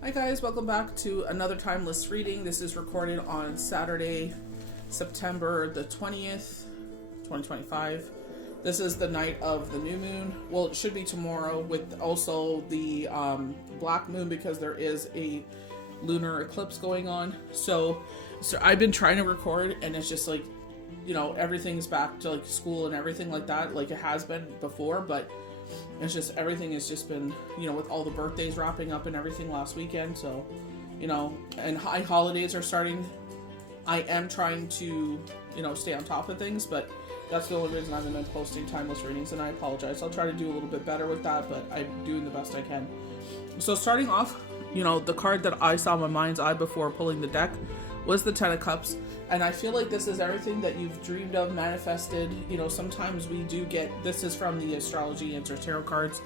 Hi guys, welcome back to another timeless reading. This is recorded on Saturday, September the 20th, 2025. This is the night of the new moon. Well, it should be tomorrow with also the black moon because there is a lunar eclipse going on. So I've been trying to record and it's just like, everything's back to like school and everything like that, like it has been before, but it's just everything has just been, with all the birthdays wrapping up and everything last weekend. So, and high holidays are starting. I am trying to, stay on top of things, but that's the only reason I haven't been posting timeless readings, and I apologize. I'll try to do a little bit better with that, but I'm doing the best I can. So starting off, the card that I saw in my mind's eye before pulling the deck was the Ten of Cups. And I feel like this is everything that you've dreamed of, manifested. Sometimes we do get, this is from the Astrology Answer Tarot cards.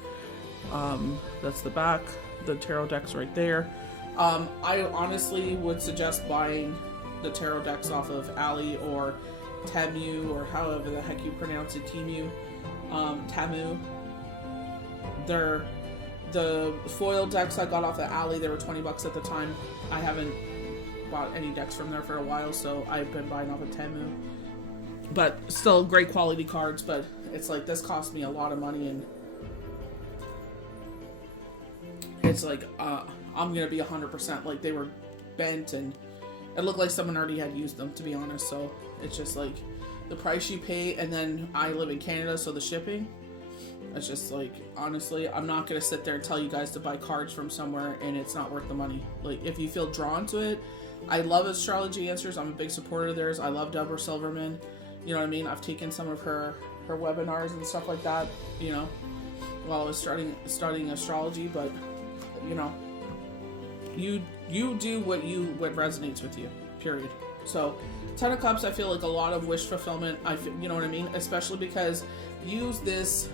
That's the back, the tarot deck's right there. I honestly would suggest buying the tarot decks off of Ali or Temu, or however the heck you pronounce it, Temu. They're the foil decks I got off of Ali. They were $20 at the time. I haven't bought any decks from there for a while, so I've been buying off of Temu. But still great quality cards, but it's like this cost me a lot of money, and it's like I'm gonna be 100% like they were bent and it looked like someone already had used them, to be honest. So it's just like the price you pay, and then I live in Canada, so the shipping, it's just like, honestly, I'm not gonna sit there and tell you guys to buy cards from somewhere and it's not worth the money. Like, if you feel drawn to it, I love Astrology Answers. I'm a big supporter of theirs. I love Deborah Silverman. You know what I mean? I've taken some of her webinars and stuff like that, while I was studying astrology. But, you do what resonates with you, period. So, Ten of Cups, I feel like a lot of wish fulfillment. You know what I mean? Especially because use this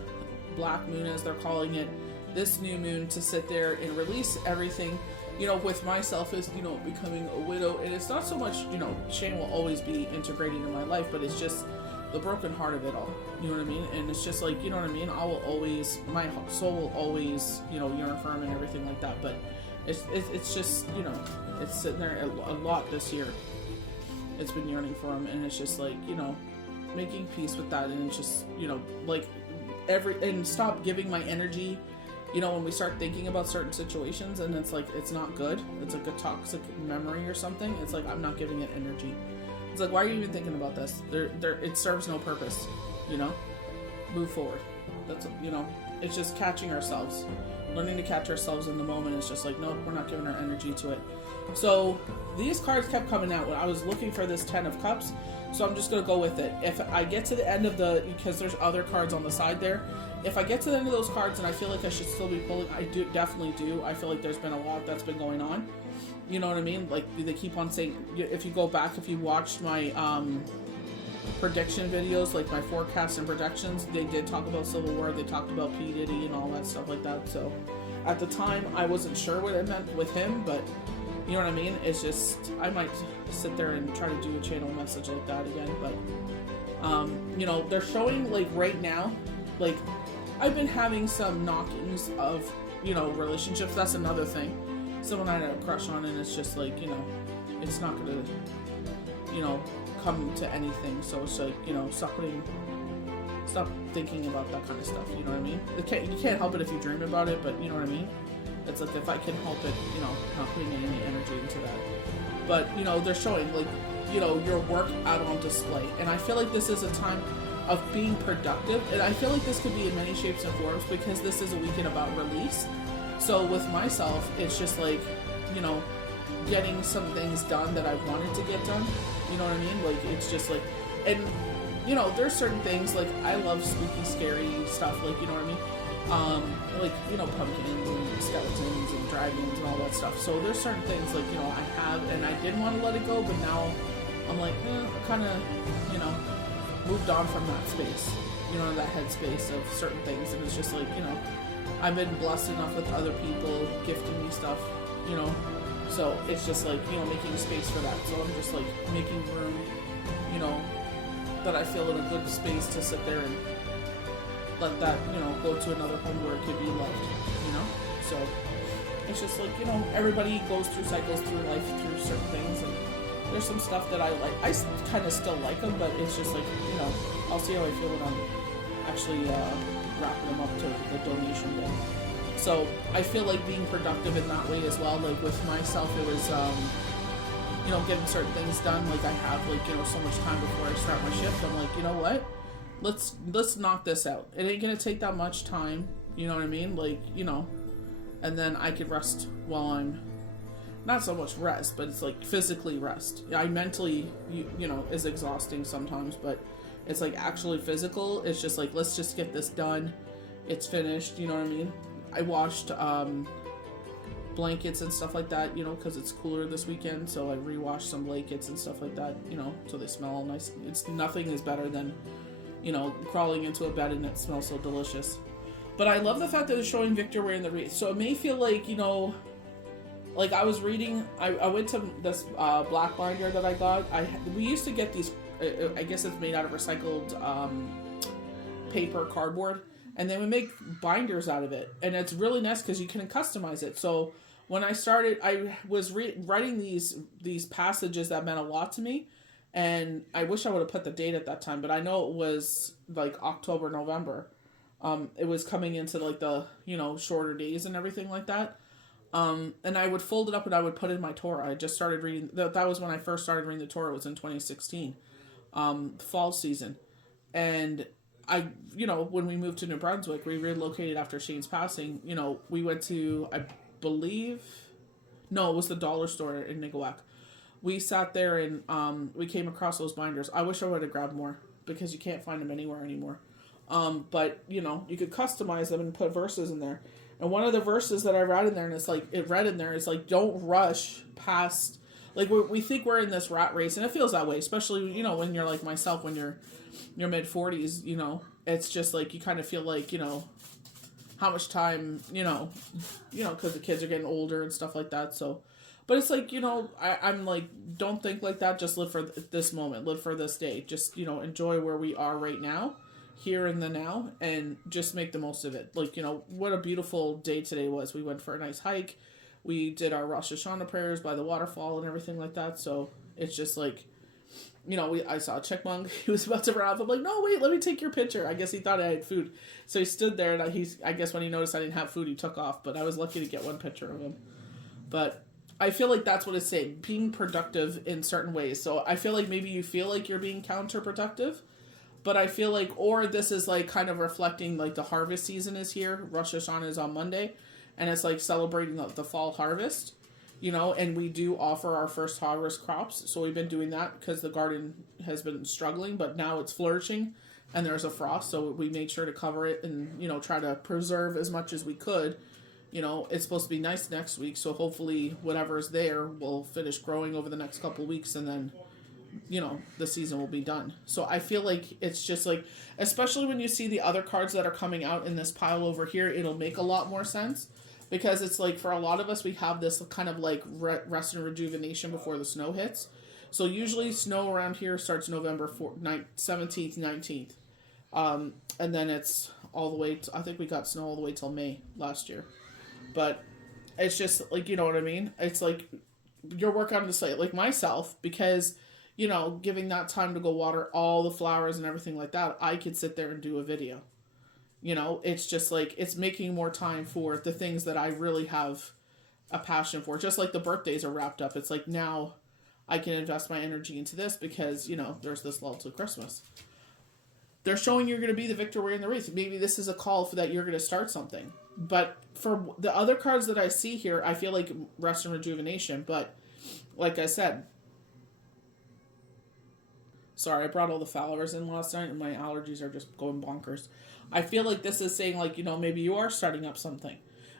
black moon, as they're calling it, this new moon, to sit there and release everything. With myself as, becoming a widow, and it's not so much, shame will always be integrated in my life, but it's just the broken heart of it all, you know what I mean? And it's just like, I will always, my soul will always, yearn for him and everything like that, but it's just, it's sitting there a lot this year. It's been yearning for him, and it's just like, making peace with that, and it's just, and stop giving my energy. When we start thinking about certain situations and it's like, it's not good, it's like a toxic memory or something, it's like, I'm not giving it energy. It's like, why are you even thinking about this? It serves no purpose, move forward. That's, it's just catching ourselves, learning to catch ourselves in the moment. It's just like, nope, we're not giving our energy to it. So these cards kept coming out when I was looking for this Ten of Cups, so I'm just going to go with it. If I get to the end of because there's other cards on the side there, if I get to the end of those cards and I feel like I should still be pulling, I definitely do. I feel like there's been a lot that's been going on. You know what I mean? Like, they keep on saying, if you go back, if you watched my prediction videos, like my forecasts and projections, they did talk about Civil War, they talked about P. Diddy and all that stuff like that. So at the time, I wasn't sure what it meant with him, but you know what I mean? It's just, I might sit there and try to do a channel message like that again, but they're showing, like, right now, like, I've been having some knockings of, relationships. That's another thing. Someone I had a crush on, and it's just like, it's not gonna, come to anything. So it's like, stop thinking about that kind of stuff. You know what I mean? You can't help it if you dream about it, but you know what I mean? It's like, if I can help it, not putting any energy into that. But, they're showing, like, your work out on display. And I feel like this is a time of being productive, and I feel like this could be in many shapes and forms because this is a weekend about release. So with myself, it's just like, getting some things done that I wanted to get done. You know what I mean? Like, it's just like, and there's certain things, like, I love spooky, scary stuff, like, you know what I mean? Pumpkins and skeletons and dragons and all that stuff. So there's certain things, like, I have, and I didn't want to let it go, but now I'm like, I kind of, moved on from that space, that headspace of certain things. And it's just like, I've been blessed enough with other people gifting me stuff, so it's just like, making space for that. So I'm just like making room, that I feel in a good space to sit there and let that, go to another home where it could be loved, So It's just like, everybody goes through cycles through life, through certain things, and there's some stuff that I like. I kind of still like them, but it's just like, I'll see how I feel when I'm actually wrapping them up to the donation bin. So I feel like being productive in that way as well. Like with myself, it was, getting certain things done. Like I have so much time before I start my shift. I'm like, you know what? Let's knock this out. It ain't gonna take that much time. You know what I mean? Like, and then I could rest while I'm not so much rest, but it's like physically rest. I mentally, is exhausting sometimes, but it's like actually physical. It's just like, let's just get this done. It's finished. You know what I mean? I washed blankets and stuff like that, because it's cooler this weekend. So I re-washed some blankets and stuff like that, so they smell all nice. Nothing is better than, crawling into a bed and it smells so delicious. But I love the fact that it's showing Victor wearing the wreath. So it may feel like, like I was reading, I went to this black binder that I got. We used to get these, I guess it's made out of recycled paper, cardboard. And then we make binders out of it. And it's really nice because you can customize it. So when I started, I was writing these passages that meant a lot to me. And I wish I would have put the date at that time. But I know it was like October, November. It was coming into like the, shorter days and everything like that. And I would fold it up and I would put it in my Torah. I just started reading. That was when I first started reading the Torah. It was in 2016. Fall season. And I, when we moved to New Brunswick, we relocated after Shane's passing. We went to, I believe, no, it was the dollar store in Nigawak. We sat there and we came across those binders. I wish I would have grabbed more because you can't find them anywhere anymore. But you could customize them and put verses in there. And one of the verses that I read in there, and it read in there, is like, don't rush past. Like we think we're in this rat race, and it feels that way, especially when you're like myself, when you're mid 40s. It's just like you kind of feel like how much time because the kids are getting older and stuff like that. So, but it's like I'm like, don't think like that. Just live for this moment, live for this day. Just enjoy where we are right now, here in the now, and just make the most of it. Like what a beautiful day today was. We went for a nice hike. We did our Rosh Hashanah prayers by the waterfall and everything like that. So it's just like, I saw a chipmunk. He was about to run off. I'm like, no, wait, let me take your picture. I guess he thought I had food. So he stood there, and I guess when he noticed I didn't have food, he took off. But I was lucky to get one picture of him. But I feel like that's what it's saying, being productive in certain ways. So I feel like maybe you feel like you're being counterproductive. But I feel like, or this is like kind of reflecting like the harvest season is here. Rosh Hashanah is on Monday. And it's like celebrating the fall harvest. And we do offer our first harvest crops. So we've been doing that because the garden has been struggling, but now it's flourishing and there's a frost. So we made sure to cover it and, try to preserve as much as we could. It's supposed to be nice next week. So hopefully whatever's there will finish growing over the next couple of weeks and then, the season will be done. So I feel like it's just like, especially when you see the other cards that are coming out in this pile over here, it'll make a lot more sense. Because it's like, for a lot of us, we have this kind of like rest and rejuvenation before the snow hits. So usually snow around here starts November 17th, 19th. And then it's all the way, I think we got snow all the way till May last year. But it's just like, you know what I mean? It's like your work on the site, like myself, because, giving that time to go water all the flowers and everything like that, I could sit there and do a video. It's just like, it's making more time for the things that I really have a passion for. Just like the birthdays are wrapped up. It's like, now I can invest my energy into this because, there's this lull to Christmas. They're showing you're going to be the victor wearing the wreath. Maybe this is a call for that you're going to start something. But for the other cards that I see here, I feel like rest and rejuvenation. But like I said, sorry, I brought all the flowers in last night and my allergies are just going bonkers. I feel like this is saying like, maybe you are starting up something.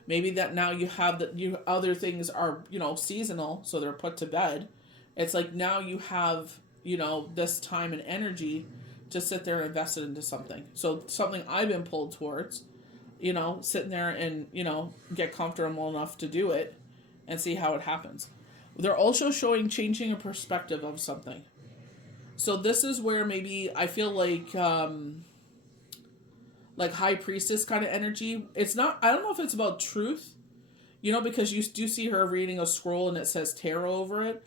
Maybe that now you have other things are, seasonal, so they're put to bed. It's like now you have, this time and energy to sit there and invest it into something. So something I've been pulled towards, sitting there and, get comfortable enough to do it and see how it happens. They're also showing changing a perspective of something. So this is where maybe I feel like high priestess kind of energy. It's not, I don't know if it's about truth, You know, because you do see her reading a scroll and it says tarot over it.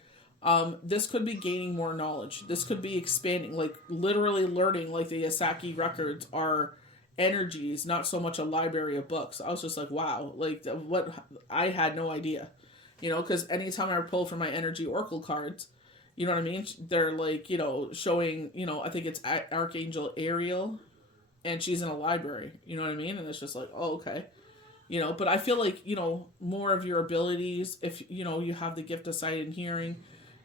This could be gaining more knowledge. This could be expanding, like literally learning, like the Asaki records are energies, not so much a library of books. I was just like, wow, like what, I had no idea, you know, because anytime I pull from my energy oracle cards, you know what I mean? They're like, you know, showing, you know, I think it's Archangel Ariel, and she's in a library, you know what I mean? And it's just like, oh, okay. You know, but I feel like, you know, more of your abilities, if, you know, you have the gift of sight and hearing,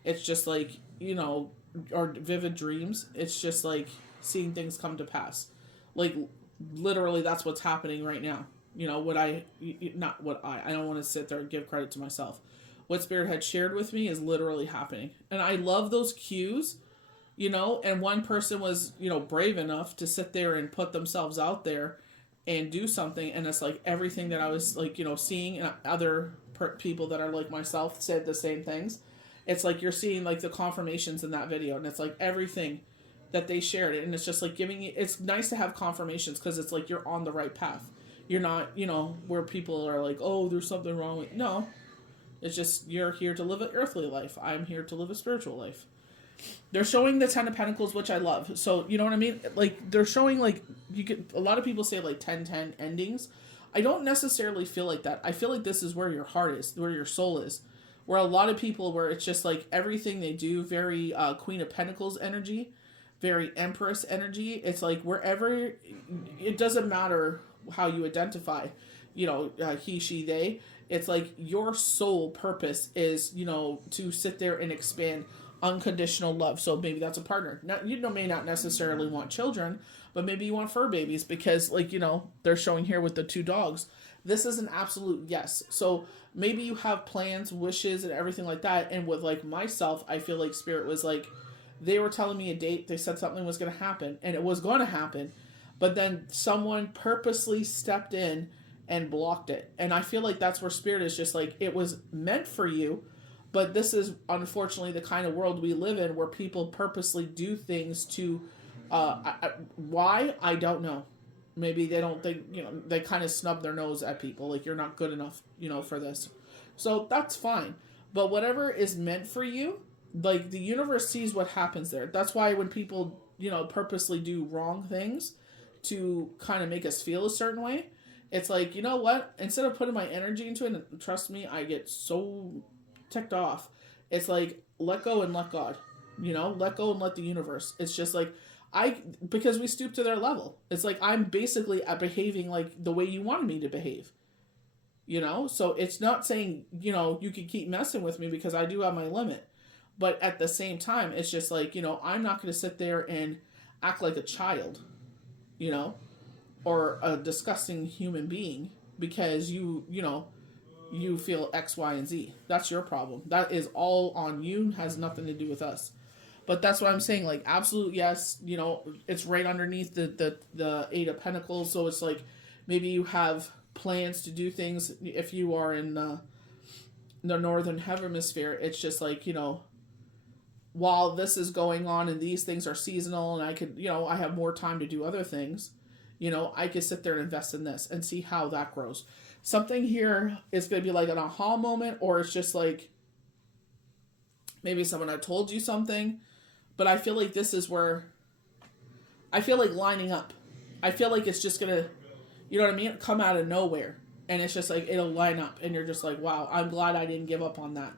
it's just like, you know, or vivid dreams. It's just like seeing things come to pass. Like, literally, that's what's happening right now. You know, I don't want to sit there and give credit to myself. What Spirit had shared with me is literally happening. And I love those cues, you know, and one person was, you know, brave enough to sit there and put themselves out there and do something. And it's like everything that I was like, you know, seeing, and other people that are like myself said the same things. It's like you're seeing like the confirmations in that video, and it's like everything that they shared it, and it's just like giving you, it's nice to have confirmations because it's like you're on the right path. You're not, you know, where people are like, oh, there's something wrong with, no, it's just you're here to live an earthly life. I'm here to live a spiritual life. They're showing the 10 of Pentacles, which I love. So, you know what I mean? Like, they're showing, like, you could, a lot of people say, like, 10-10 endings. I don't necessarily feel like that. I feel like this is where your heart is, where your soul is. Where a lot of people, where it's just, like, everything they do, very Queen of Pentacles energy, very Empress energy. It's like, wherever, it doesn't matter how you identify, you know, he, she, they. It's like your soul purpose is, you know, to sit there and expand unconditional love. So maybe that's a partner. Now, you know, may not necessarily want children, but maybe you want fur babies because, like, you know, they're showing here with the 2 dogs. This is an absolute yes. So maybe you have plans, wishes, and everything like that. And with, like, myself, I feel like Spirit was like, they were telling me a date. They said something was going to happen, and it was going to happen. But then someone purposely stepped in and blocked it. And I feel like that's where Spirit is just like, it was meant for you. But this is, unfortunately, the kind of world we live in where people purposely do things to, why? I don't know. Maybe they don't think, you know, they kind of snub their nose at people. Like, you're not good enough, you know, for this. So that's fine. But whatever is meant for you, like, the universe sees what happens there. That's why when people, you know, purposely do wrong things to kind of make us feel a certain way, it's like, you know what? Instead of putting my energy into it, and trust me, I get so ticked off. It's like, let go and let God, you know, let go and let the universe. It's just like, because we stoop to their level. It's like, I'm basically behaving like the way you wanted me to behave, you know? So it's not saying, you know, you can keep messing with me because I do have my limit. But at the same time, it's just like, you know, I'm not going to sit there and act like a child, you know, or a disgusting human being because you know, you feel X, Y, and Z. That's your problem. That is all on you, has nothing to do with us. But that's what I'm saying, like, absolute yes, you know, it's right underneath the 8 of Pentacles, so it's like, maybe you have plans to do things. If you are in the Northern Hemisphere, it's just like, you know, while this is going on and these things are seasonal and I could, you know, I have more time to do other things, you know, I could sit there and invest in this and see how that grows. Something here is going to be like an aha moment, or it's just like maybe someone had told you something, but I feel like this is where I feel like lining up. I feel like it's just going to, you know what I mean? Come out of nowhere. And it's just like, it'll line up and you're just like, wow, I'm glad I didn't give up on that.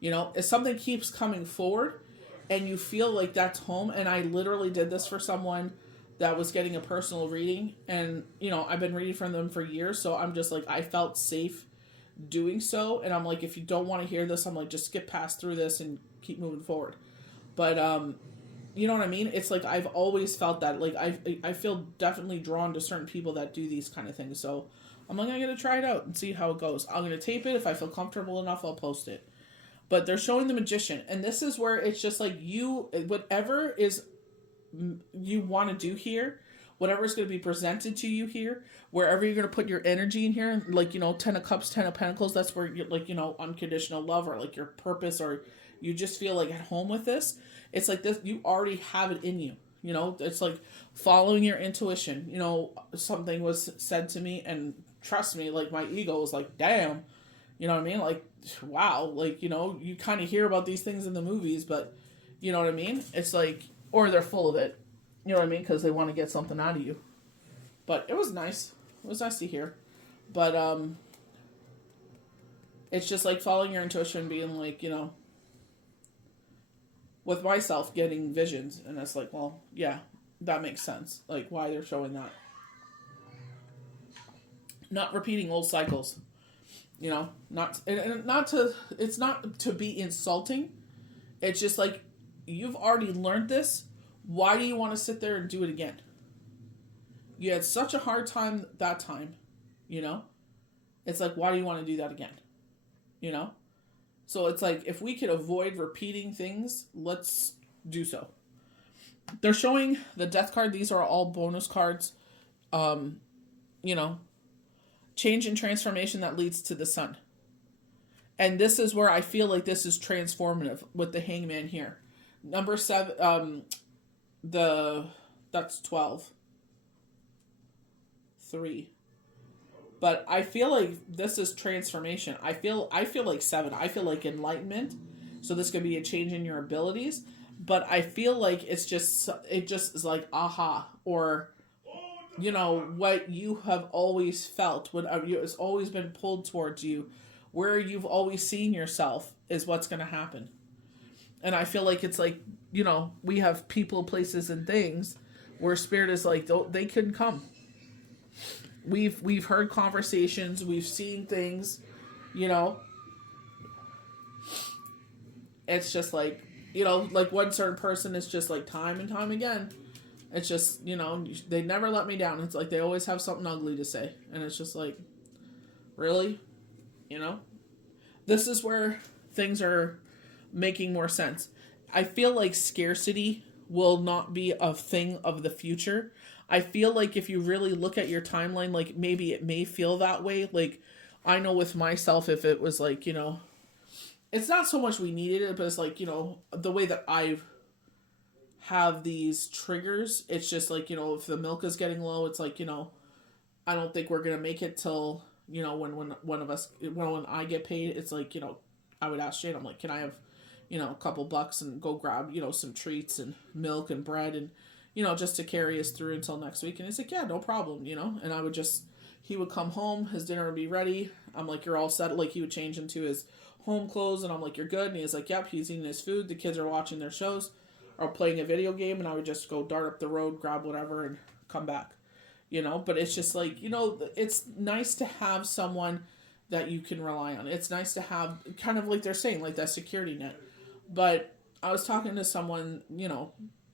You know, if something keeps coming forward and you feel like that's home, and I literally did this for someone that was getting a personal reading, and, you know, I've been reading from them for years, so I'm just like, I felt safe doing so, and I'm like, if you don't want to hear this, I'm like, just skip past through this and keep moving forward. But, you know what I mean? It's like, I've always felt that, like, I feel definitely drawn to certain people that do these kind of things, so I'm like, I'm going to try it out and see how it goes. I'm going to tape it. If I feel comfortable enough, I'll post it. But they're showing the Magician, and this is where it's just like, you, whatever is you want to do here, whatever is going to be presented to you here, wherever you're going to put your energy in here, like, you know, 10 of Cups, 10 of Pentacles, that's where you're like, you know, unconditional love, or like your purpose, or you just feel like at home with this. It's like this, you already have it in you, you know. It's like following your intuition. You know, something was said to me, and trust me, like, my ego was like, damn, You know what I mean? Like, wow, like, you kind of hear about these things in the movies, but you know what I mean? It's like, or they're full of it. You know what I mean? Because they want to get something out of you. But it was nice. It was nice to hear. But it's just like following your intuition, being like, with myself getting visions, and it's like, well, yeah, that makes sense. Like why they're showing that. Not repeating old cycles. Not and not to. It's not to be insulting. It's just like you've already learned this. Why do you want to sit there and do it again? You had such a hard time that time, It's like, why do you want to do that again? So it's like, if we could avoid repeating things, let's do so. They're showing the death card. These are all bonus cards. Change and transformation that leads to the sun. And this is where I feel like this is transformative with the hangman here. Number 7, that's 12. 3. But I feel like this is transformation. I feel like 7. I feel like enlightenment. So this could be a change in your abilities. But I feel like it just is like aha, or what you have always felt, what has always been pulled towards you, where you've always seen yourself is what's going to happen. And I feel like it's like, we have people, places, and things where spirit is like, they can come. We've heard conversations, we've seen things, It's just like, like one certain person is just like time and time again. It's just, they never let me down. It's like they always have something ugly to say. And it's just like, really? This is where things are making more sense. I feel like scarcity will not be a thing of the future. I feel like if you really look at your timeline, like maybe it may feel that way. Like I know with myself, if it was like, it's not so much we needed it, but it's like, the way that I have these triggers, it's just like, if the milk is getting low, it's like, I don't think we're going to make it till, when one of us, when I get paid, it's like, I would ask Shane, I'm like, can I have, a couple bucks and go grab, some treats and milk and bread and, just to carry us through until next week. And he's like, yeah, no problem, and I would he would come home, his dinner would be ready. I'm like, you're all set. Like he would change into his home clothes and I'm like, you're good. And he's like, yep, he's eating his food. The kids are watching their shows or playing a video game. And I would just go dart up the road, grab whatever and come back, but it's just like, it's nice to have someone that you can rely on. It's nice to have kind of like they're saying, like that security net. But I was talking to someone,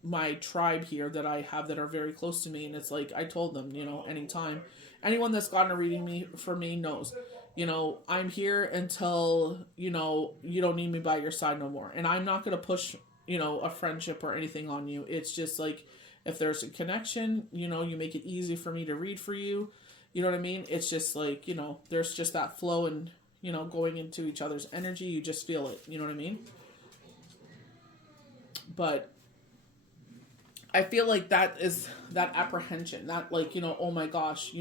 my tribe here that I have that are very close to me, and it's like I told them, anytime anyone that's gotten a reading for me knows, I'm here until you don't need me by your side no more, and I'm not going to push a friendship or anything on you. It's just like if there's a connection, you make it easy for me to read for you. You know what I mean? It's just like, there's just that flow and going into each other's energy. You just feel it. You know what I mean? But I feel like that is that apprehension, that like, oh my gosh,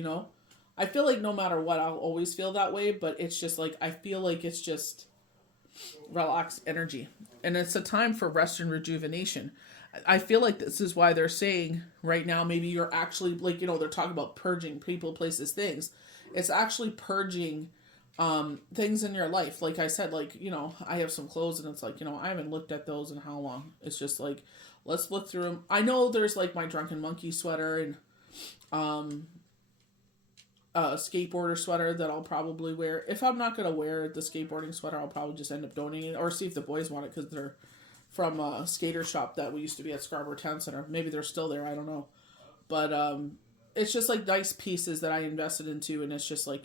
I feel like no matter what, I'll always feel that way, but it's just like, I feel like it's just relaxed energy. And it's a time for rest and rejuvenation. I feel like this is why they're saying right now, maybe you're actually like, they're talking about purging people, places, things. It's actually purging things in your life. Like I said, like, I have some clothes and it's like, I haven't looked at those in how long. It's just like, let's look through them. I know there's like my Drunken Monkey sweater and a skateboarder sweater that I'll probably wear. If I'm not going to wear the skateboarding sweater, I'll probably just end up donating it or see if the boys want it because they're from a skater shop that we used to be at Scarborough Town Center. Maybe they're still there. I don't know. But it's just like nice pieces that I invested into, and it's just like,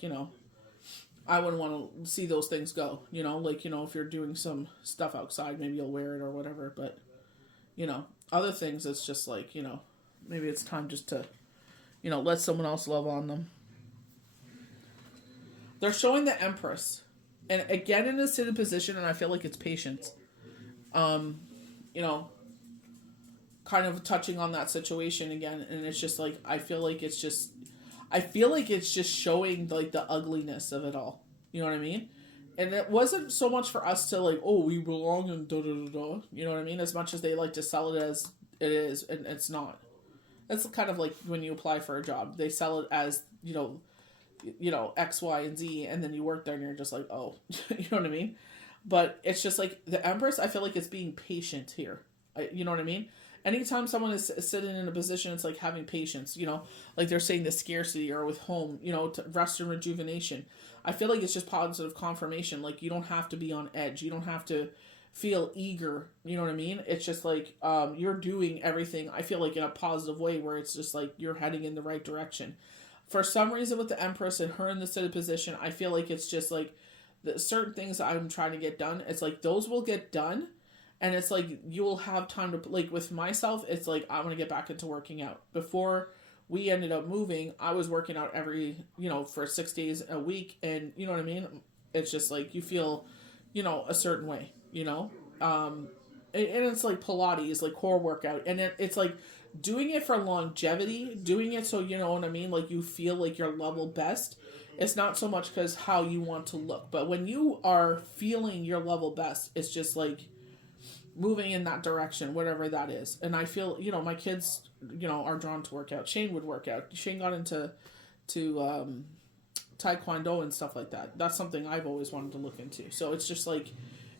I wouldn't want to see those things go, like, if you're doing some stuff outside, maybe you'll wear it or whatever. But, other things, it's just like, maybe it's time just to, let someone else love on them. They're showing the Empress. And again, in a seated position, and I feel like it's patience. Kind of touching on that situation again. And it's just like, I feel like it's just showing like the ugliness of it all. You know what I mean? And it wasn't so much for us to like, oh, we belong in da da da da. You know what I mean? As much as they like to sell it as it is, and it's not. That's kind of like when you apply for a job, they sell it as X, Y, and Z, and then you work there and you're just like, oh, you know what I mean? But it's just like the Empress. I feel like it's being patient here. You know what I mean? Anytime someone is sitting in a position, it's like having patience. Like they're saying the scarcity or with home. To rest and rejuvenation. I feel like it's just positive confirmation. Like you don't have to be on edge. You don't have to feel eager. You know what I mean? It's just like you're doing everything. I feel like in a positive way where it's just like you're heading in the right direction. For some reason with the Empress and her in the sitted position, I feel like it's just like the certain things I'm trying to get done. It's like those will get done. And it's like you will have time to, like with myself, it's like I want to get back into working out. Before we ended up moving, I was working out for 6 days a week. And you know what I mean? It's just like you feel, a certain way, and it's like Pilates, like core workout. And it's like doing it for longevity, doing it so, you know what I mean? Like you feel like your level best. It's not so much because how you want to look. But when you are feeling your level best, it's just like moving in that direction, whatever that is. And I feel, my kids, are drawn to work out. Shane would work out. Shane got into Taekwondo and stuff like that. That's something I've always wanted to look into. So it's just like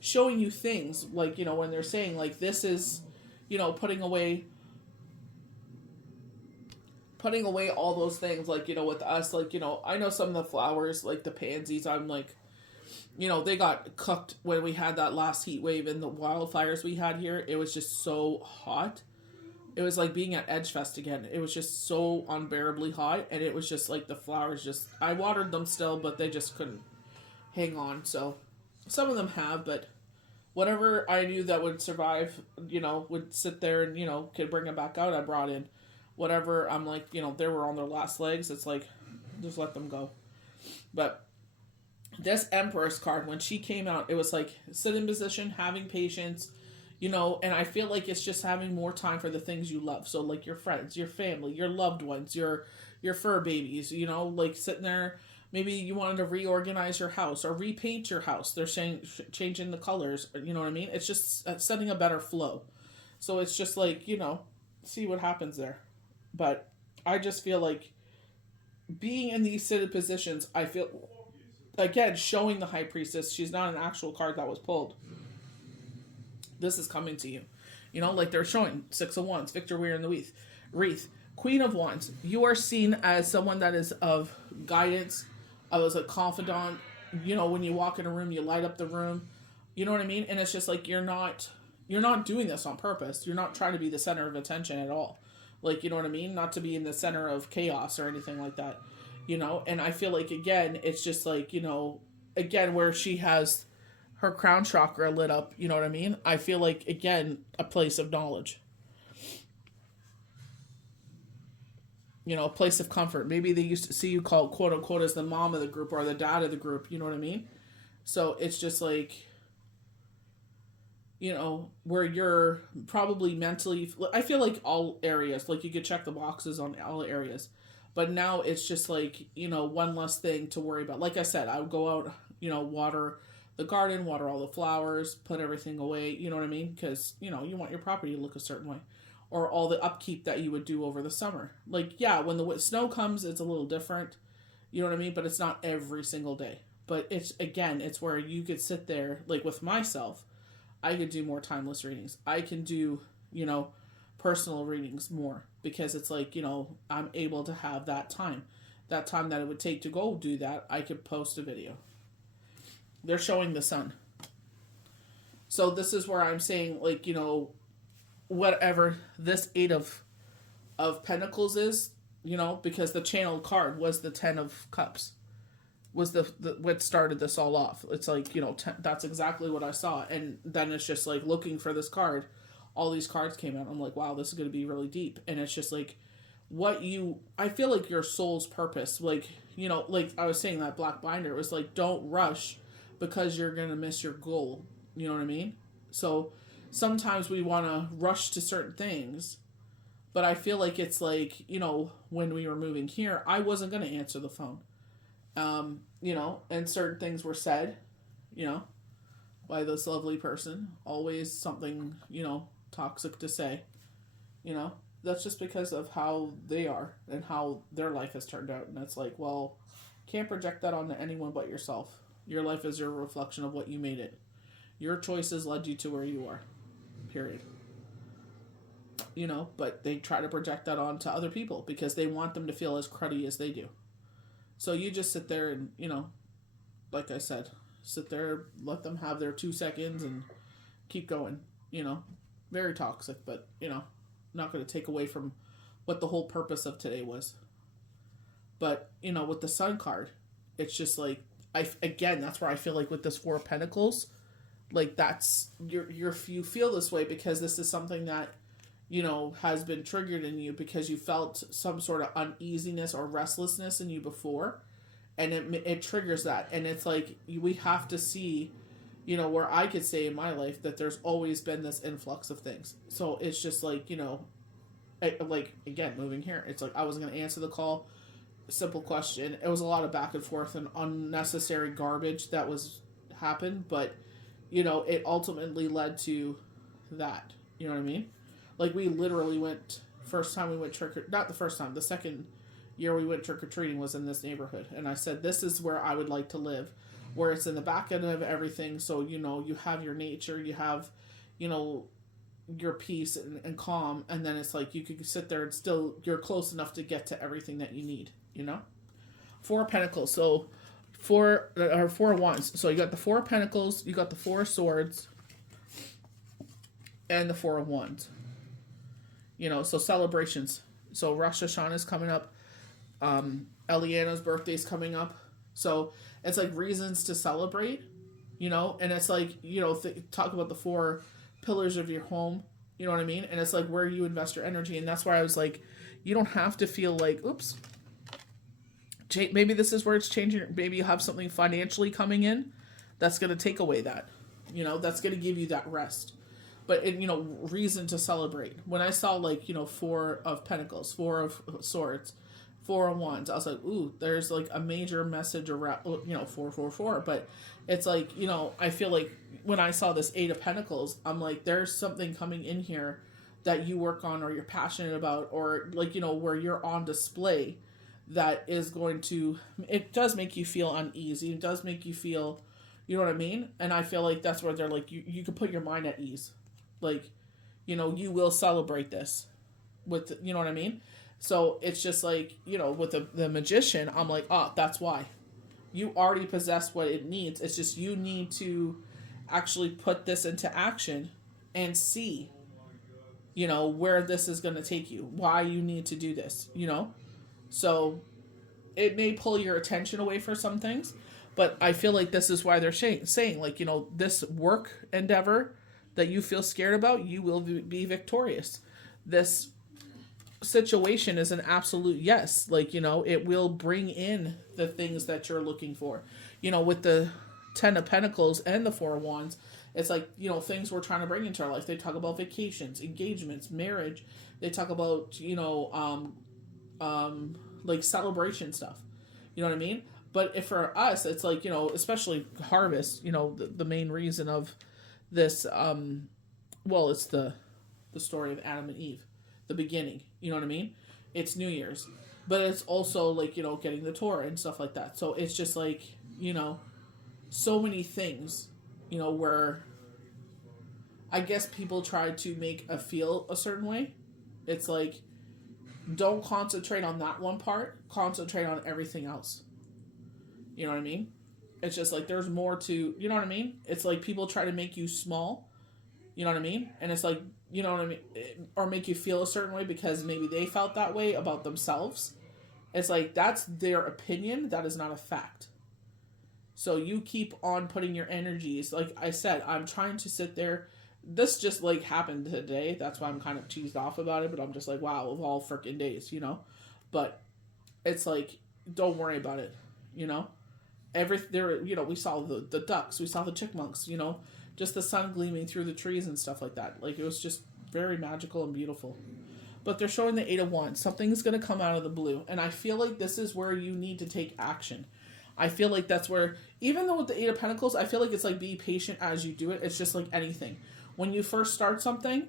showing you things like, when they're saying like, this is, putting away all those things, like, with us, like, I know some of the flowers, like the pansies, I'm like, they got cooked when we had that last heat wave and the wildfires we had here. It was just so hot. It was like being at Edgefest again. It was just so unbearably hot, and it was just like the flowers I watered them still, but they just couldn't hang on. So some of them have, but whatever I knew that would survive, would sit there and, could bring them back out, I brought in. Whatever, I'm like, they were on their last legs. It's like, just let them go. But this Empress card, when she came out, it was like sit in position, having patience, and I feel like it's just having more time for the things you love. So like your friends, your family, your loved ones, your fur babies, like sitting there. Maybe you wanted to reorganize your house or repaint your house. They're saying changing the colors. You know what I mean? It's just setting a better flow. So it's just like, see what happens there. But I just feel like being in these seated positions, I feel, again, showing the High Priestess, she's not an actual card that was pulled. This is coming to you. Like they're showing Six of Wands, Victor Weir in the wreath. Queen of Wands, you are seen as someone that is of guidance, as a confidant. When you walk in a room, you light up the room. You know what I mean? And it's just like you're not doing this on purpose. You're not trying to be the center of attention at all. Like, you know what I mean? Not to be in the center of chaos or anything like that. And I feel like, again, it's just like, again, where she has her crown chakra lit up, you know what I mean? I feel like, again, a place of knowledge. A place of comfort. Maybe they used to see you called, quote unquote, as the mom of the group or the dad of the group, you know what I mean? So it's just like, where you're probably mentally, I feel like all areas, like you could check the boxes on all areas. But now it's just like, one less thing to worry about. Like I said, I would go out, water the garden, water all the flowers, put everything away, you know what I mean? Because, you want your property to look a certain way. Or all the upkeep that you would do over the summer. Like, yeah, when the snow comes, it's a little different, you know what I mean? But it's not every single day. But it's where you could sit there, like with myself, I could do more timeless readings. I can do, personal readings more because it's like, I'm able to have that time that it would take to go do that. I could post a video. They're showing the sun. So this is where I'm saying, like, whatever this Eight of Pentacles is, because the channeled card was the 10 of Cups. Was the what started this all off. It's like, that's exactly what I saw. And then it's just like looking for this card. All these cards came out. I'm like, wow, this is going to be really deep. And it's just like I feel like your soul's purpose, like, like I was saying, that black binder, it was like, don't rush because you're going to miss your goal. You know what I mean? So sometimes we want to rush to certain things, but I feel like it's like, when we were moving here, I wasn't going to answer the phone. And certain things were said, you know, by this lovely person. Always something, you know, toxic to say, you know. That's just because of how they are and how their life has turned out. And it's like, well, can't project that onto anyone but yourself. Your life is your reflection of what you made it. Your choices led you to where you are. Period. You know, but they try to project that onto other people because they want them to feel as cruddy as they do. So you just sit there and, you know, like I said, sit there, let them have their 2 seconds and keep going, you know. Very toxic, but, you know, not going to take away from what the whole purpose of today was. But, you know, with the Sun card, it's just like, that's where I feel like with this Four of Pentacles, like that's, you feel this way because this is something that, you know, has been triggered in you because you felt some sort of uneasiness or restlessness in you before. And it triggers that. And it's like, we have to see, you know, where I could say in my life that there's always been this influx of things. So it's just like, you know, like, again, moving here, it's like I wasn't going to answer the call. Simple question. It was a lot of back and forth and unnecessary garbage that was happened. But, you know, it ultimately led to that. You know what I mean? Like, we literally went, first time we went not the first time, the second year we went trick-or-treating was in this neighborhood. And I said, this is where I would like to live. Where it's in the back end of everything. So, you know, you have your nature, you have, you know, your peace and calm. And then it's like you could sit there and still, you're close enough to get to everything that you need, you know? Four of Pentacles. So, Four of Wands. So you got the Four of Pentacles, you got the Four of Swords, and the Four of Wands. You know, so celebrations. So Rosh Hashanah is coming up. Eliana's birthday's coming up. So it's like reasons to celebrate, you know, and it's like, you know, talk about the 4 pillars of your home, you know what I mean? And it's like where you invest your energy. And that's why I was like, you don't have to feel like, oops, maybe this is where it's changing. Maybe you have something financially coming in that's going to take away that, you know, that's going to give you that rest. But, you know, reason to celebrate. When I saw, like, you know, 4 of Pentacles, 4 of Swords, 4 of Wands, I was like, ooh, there's, like, a major message around, you know, 4. But it's like, you know, I feel like when I saw this 8 of Pentacles, I'm like, there's something coming in here that you work on or you're passionate about or, like, you know, where you're on display that is going to, it does make you feel uneasy. It does make you feel, you know what I mean? And I feel like that's where they're like, you can put your mind at ease. Like, you know, you will celebrate this with, you know what I mean? So it's just like, you know, with the Magician, I'm like, oh, that's why. You already possess what it needs. It's just you need to actually put this into action and see, you know, where this is going to take you. Why you need to do this, you know? So it may pull your attention away for some things, but I feel like this is why they're saying, like, you know, this work endeavor that you feel scared about, you will be victorious. This situation is an absolute yes. Like, you know, it will bring in the things that you're looking for. You know, with the 10 of Pentacles and the 4 of Wands, it's like, you know, things we're trying to bring into our life. They talk about vacations, engagements, marriage. They talk about, you know, like celebration stuff. You know what I mean? But if for us, it's like, you know, especially harvest, you know, the main reason of this, well, it's the story of Adam and Eve, the beginning, you know what I mean? It's New Year's, but it's also like, you know, getting the Torah and stuff like that. So it's just like, you know, so many things, you know, where I guess people try to make a feel a certain way. It's like, don't concentrate on that one part, concentrate on everything else. You know what I mean? It's just like there's more to, you know what I mean? It's like people try to make you small, you know what I mean? And it's like, you know what I mean? Or make you feel a certain way because maybe they felt that way about themselves. It's like, that's their opinion. That is not a fact. So you keep on putting your energies. Like I said, I'm trying to sit there. This just like happened today. That's why I'm kind of cheesed off about it. But I'm just like, wow, of all freaking days, you know? But it's like, don't worry about it, you know? You know, we saw the ducks, we saw the chipmunks, you know, just the sun gleaming through the trees and stuff like that. Like, it was just very magical and beautiful. But they're showing the 8 of Wands. Something's going to come out of the blue. And I feel like this is where you need to take action. I feel like that's where, even though with the Eight of Pentacles, I feel like it's like be patient as you do it. It's just like anything. When you first start something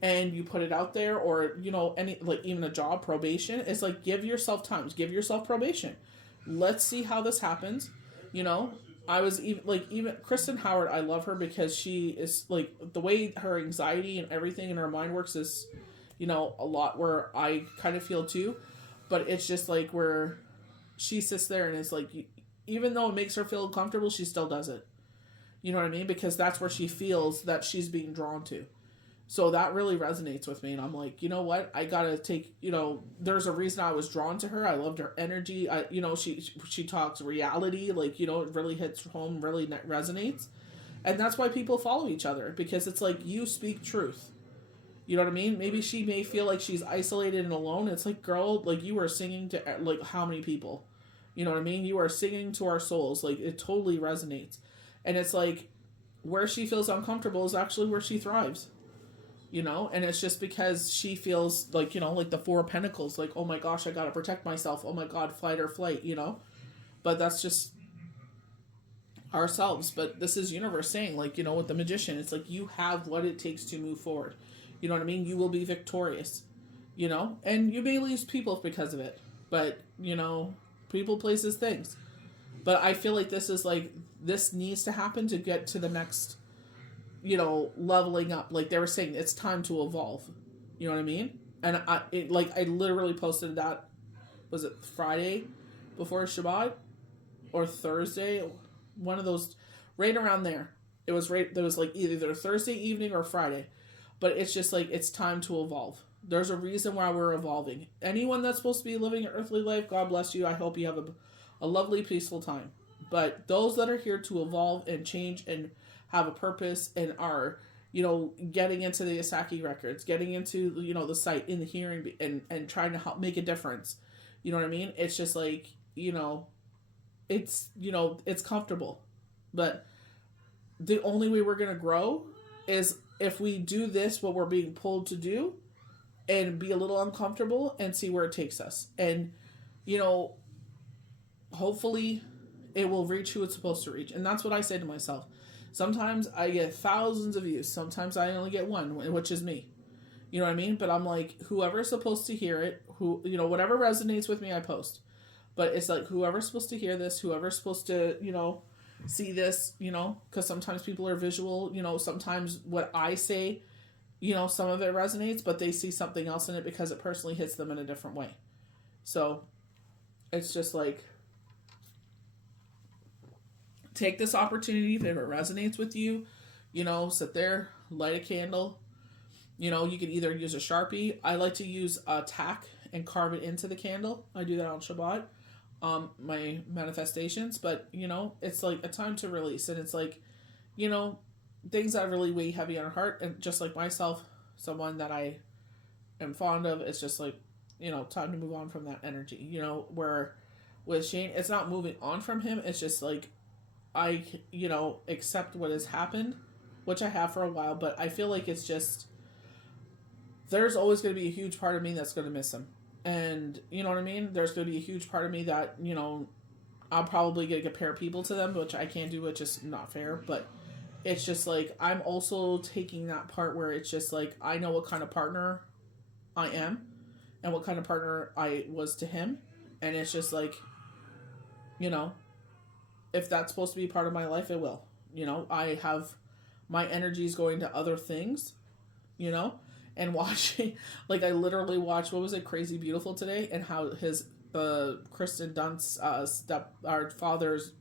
and you put it out there, or, you know, any, like even a job, probation, it's like give yourself time, give yourself probation. Let's see how this happens. You know, I was even Kristen Howard, I love her because she is like, the way her anxiety and everything in her mind works is, you know, a lot where I kind of feel too. But it's just like where she sits there and it's like, even though it makes her feel uncomfortable, she still does it. You know what I mean? Because that's where she feels that she's being drawn to. So that really resonates with me. And I'm like, you know what? I gotta take, you know, there's a reason I was drawn to her. I loved her energy. You know, she talks reality. Like, you know, it really hits home, really resonates. And that's why people follow each other. Because it's like, you speak truth. You know what I mean? Maybe she may feel like she's isolated and alone. It's like, girl, like you are singing to like how many people? You know what I mean? You are singing to our souls. Like it totally resonates. And it's like where she feels uncomfortable is actually where she thrives. You know? And it's just because she feels like, you know, like the Four of Pentacles, like, oh my gosh, I gotta protect myself. Oh my God, fight or flight, you know? But that's just ourselves. But this is universe saying, like, you know, with the Magician, it's like you have what it takes to move forward. You know what I mean? You will be victorious, you know? And you may lose people because of it. But, you know, people, places, things. But I feel like this is like, this needs to happen to get to the next, you know, leveling up. Like they were saying, it's time to evolve. You know what I mean? And I literally posted that, was it Friday before Shabbat? Or Thursday? One of those, right around there. It was like either Thursday evening or Friday. But it's just like, it's time to evolve. There's a reason why we're evolving. Anyone that's supposed to be living an earthly life, God bless you. I hope you have a lovely, peaceful time. But those that are here to evolve and change and have a purpose and are, you know, getting into the Asaki records, getting into, you know, the sight in the hearing and trying to help make a difference. You know what I mean? It's just like, you know, it's comfortable. But the only way we're going to grow is if we do this, what we're being pulled to do, and be a little uncomfortable and see where it takes us. And, you know, hopefully it will reach who it's supposed to reach. And that's what I say to myself. Sometimes I get thousands of views. Sometimes I only get one, which is me. You know what I mean? But I'm like, whoever's supposed to hear it, who, you know, whatever resonates with me, I post. But it's like, whoever's supposed to hear this, whoever's supposed to, you know, see this, you know, because sometimes people are visual, you know, sometimes what I say, you know, some of it resonates, but they see something else in it because it personally hits them in a different way. So it's just like, take this opportunity if it resonates with you, you know, sit there, light a candle. You know, you can either use a Sharpie. I like to use a tack and carve it into the candle. I do that on Shabbat. My manifestations, but you know, it's like a time to release, and it's like, you know, things that really weigh heavy on our heart, and just like myself, someone that I am fond of, it's just like, you know, time to move on from that energy, you know, where with Shane, it's not moving on from him, it's just like, I, you know, accept what has happened, which I have for a while, but I feel like it's just, there's always going to be a huge part of me that's going to miss him. And, you know what I mean? There's going to be a huge part of me that, you know, I'm probably going to compare people to them, which I can't do, which is not fair. But it's just like, I'm also taking that part where it's just like, I know what kind of partner I am and what kind of partner I was to him. And it's just like, you know, if that's supposed to be part of my life, it will. You know, I have my energies going to other things, you know? And watching, like I literally watched, what was it, Crazy Beautiful today, and how Kristen Dunst's our father's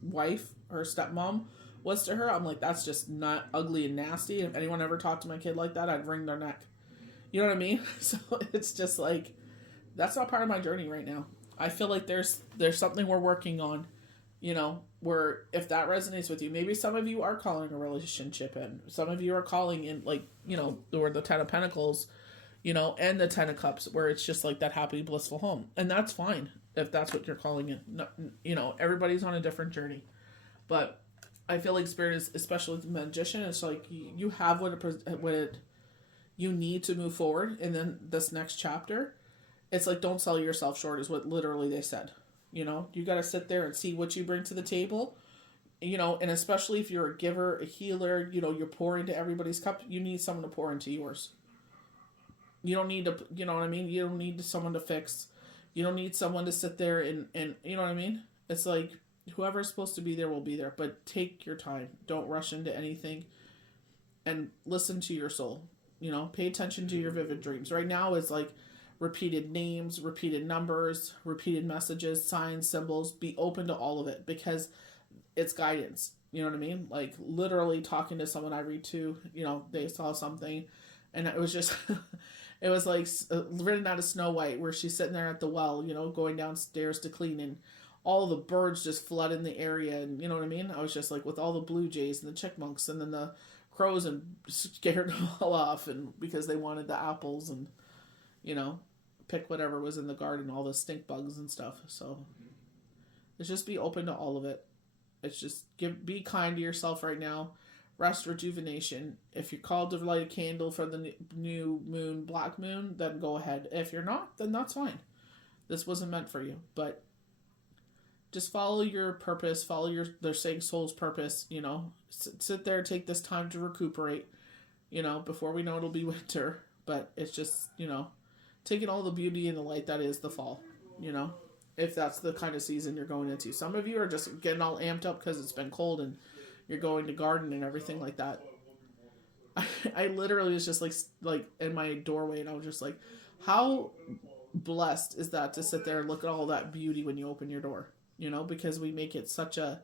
wife, her stepmom, was to her. I'm like, that's just not ugly and nasty. If anyone ever talked to my kid like that, I'd wring their neck. You know what I mean? So it's just like, that's not part of my journey right now. I feel like there's something we're working on, you know, where if that resonates with you, maybe some of you are calling a relationship in. Some of you are calling in, like, you know, or the Ten of Pentacles, you know, and the Ten of Cups, where it's just like that happy, blissful home. And that's fine if that's what you're calling in. No, you know, everybody's on a different journey. But I feel like Spirit is, especially with the Magician, it's like you have what you need to move forward. And then this next chapter, it's like, don't sell yourself short is what literally they said. You know, you got to sit there and see what you bring to the table. You know, and especially if you're a giver, a healer, you know, you're pouring into everybody's cup, you need someone to pour into yours. You don't need to, you know what I mean? You don't need someone to fix. You don't need someone to sit there and you know what I mean? It's like whoever's supposed to be there will be there, but take your time. Don't rush into anything and listen to your soul. You know, pay attention to your vivid dreams. Right now is like repeated names, repeated numbers, repeated messages, signs, symbols. Be open to all of it because it's guidance. You know what I mean? Like literally talking to someone I read to, you know, they saw something and it was just, it was like written out of Snow White where she's sitting there at the well, you know, going downstairs to clean and all the birds just flood in the area. And you know what I mean? I was just like with all the blue jays and the chickmunks and then the crows and scared them all off and because they wanted the apples and, you know, pick whatever was in the garden, all the stink bugs and stuff. So it's just be open to all of it. It's just be kind to yourself right now. Rest, rejuvenation. If you're called to light a candle for the new moon, black moon, then go ahead. If you're not, then that's fine. This wasn't meant for you. But just follow your purpose. Follow they're saying soul's purpose. You know, sit there, take this time to recuperate. You know, before we know it'll be winter. But it's just, you know, taking all the beauty and the light that is the fall. You know, if that's the kind of season you're going into. Some of you are just getting all amped up because it's been cold and you're going to garden and everything like that. I literally was just like in my doorway and I was just like, how blessed is that to sit there and look at all that beauty when you open your door, you know, because we make it such a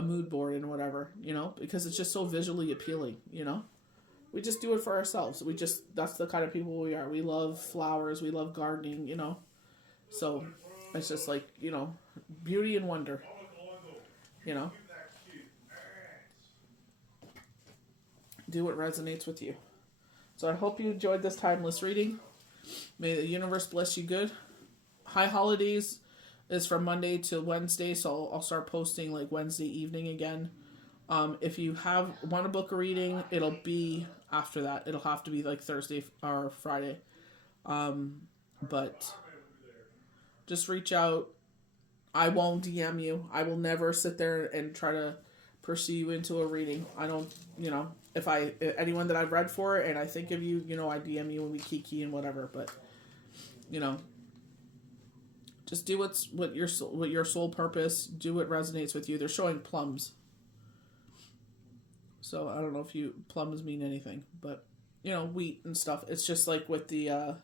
mood board and whatever, you know, because it's just so visually appealing, you know. We just do it for ourselves. That's the kind of people we are. We love flowers. We love gardening, you know. So it's just like, you know, beauty and wonder, you know. Do what resonates with you. So I hope you enjoyed this timeless reading. May the universe bless you good. High Holidays is from Monday to Wednesday, so I'll start posting like Wednesday evening again. If you want to book a reading, it'll be after that. It'll have to be like Thursday or Friday. But just reach out. I won't DM you. I will never sit there and try to pursue you into a reading. I don't, you know, if anyone that I've read for and I think of you, you know, I DM you and we kiki and whatever, but you know, just do what your soul purpose, do what resonates with you. They're showing plums. So I don't know if plums mean anything, but you know, wheat and stuff. It's just like with the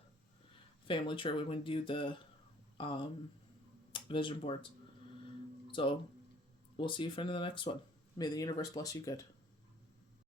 family tree when we do the vision boards. So we'll see you for the next one. May the universe bless you good.